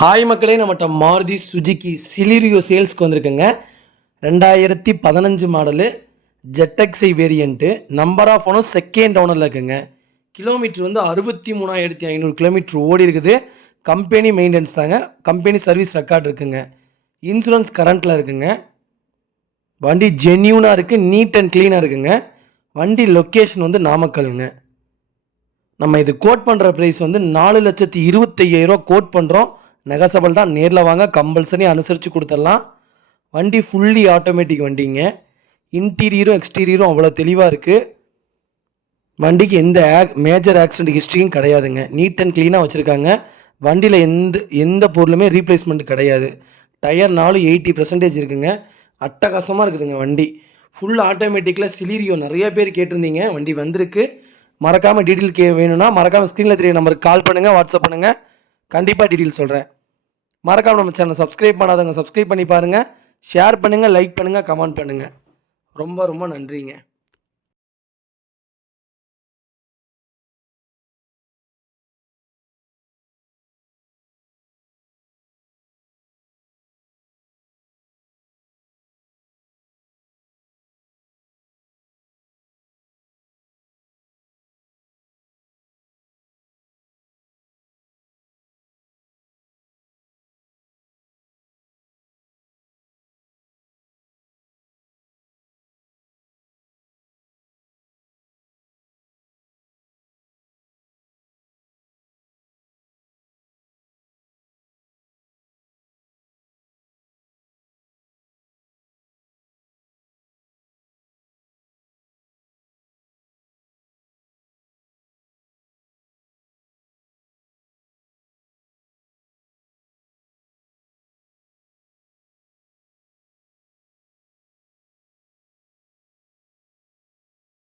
Hi மக்களே, நம்மகிட்ட மாருதி சுஜுக்கி சிலிரியோ சேல்ஸ்க்கு வந்திருக்குங்க. 2015 மாடலு ஜெட்டக்ஸை variant. Number of owner second ஓனரில் இருக்குங்க. கிலோமீட்டர் வந்து 63,500 கிலோமீட்டர் ஓடி இருக்குது. கம்பெனி மெயின்டெனன்ஸ் தாங்க. கம்பெனி சர்வீஸ் ரெக்கார்டு இருக்குங்க. இன்சூரன்ஸ் கரண்ட்டில் இருக்குங்க. வண்டி ஜென்யூனாக இருக்குது, நீட் அண்ட் க்ளீனாக இருக்குங்க. வண்டி லொக்கேஷன் வந்து நாமக்கல்ங்க. நம்ம இது கோட் பண்ணுற ப்ரைஸ் வந்து 4,25,000 கோட் பண்ணுறோம். நெகசபிள் தான். நேரில் வாங்க, கம்பல்சரி அனுசரித்து கொடுத்துடலாம். வண்டி ஃபுல்லி ஆட்டோமேட்டிக் வண்டிங்க. இன்டீரியரும் எக்ஸ்டீரியரும் அவ்வளோ தெளிவாக இருக்குது. வண்டிக்கு எந்த மேஜர் ஆக்சிடென்ட் ஹிஸ்ட்ரியும் கிடையாதுங்க. நீட் அண்ட் க்ளீனாக வச்சுருக்காங்க. வண்டியில் எந்த பொருளுமே ரீப்ளேஸ்மெண்ட் கிடையாது. டயர் 80% இருக்குங்க. அட்டகாசமாக இருக்குதுங்க வண்டி. ஃபுல் ஆட்டோமேட்டிக்கில் சிலிரியோ நிறைய பேர் கேட்டிருந்தீங்க. வண்டி வந்திருக்கு. மறக்காமல் டீட்டெயில் வேணும்னா மறக்காமல் ஸ்க்ரீனில் தெரிய நம்பருக்கு கால் பண்ணுங்கள், வாட்ஸ்அப் பண்ணுங்கள். கண்டிப்பாக டீட்டெயில் சொல்கிறேன். மறக்காமல் நம்ம சேனலை சப்ஸ்கிரைப் பண்ணாதவங்க சப்ஸ்கிரைப் பண்ணி பாருங்கள். ஷேர் பண்ணுங்கள், லைக் பண்ணுங்கள், கமெண்ட் பண்ணுங்கள். ரொம்ப ரொம்ப நன்றிங்க.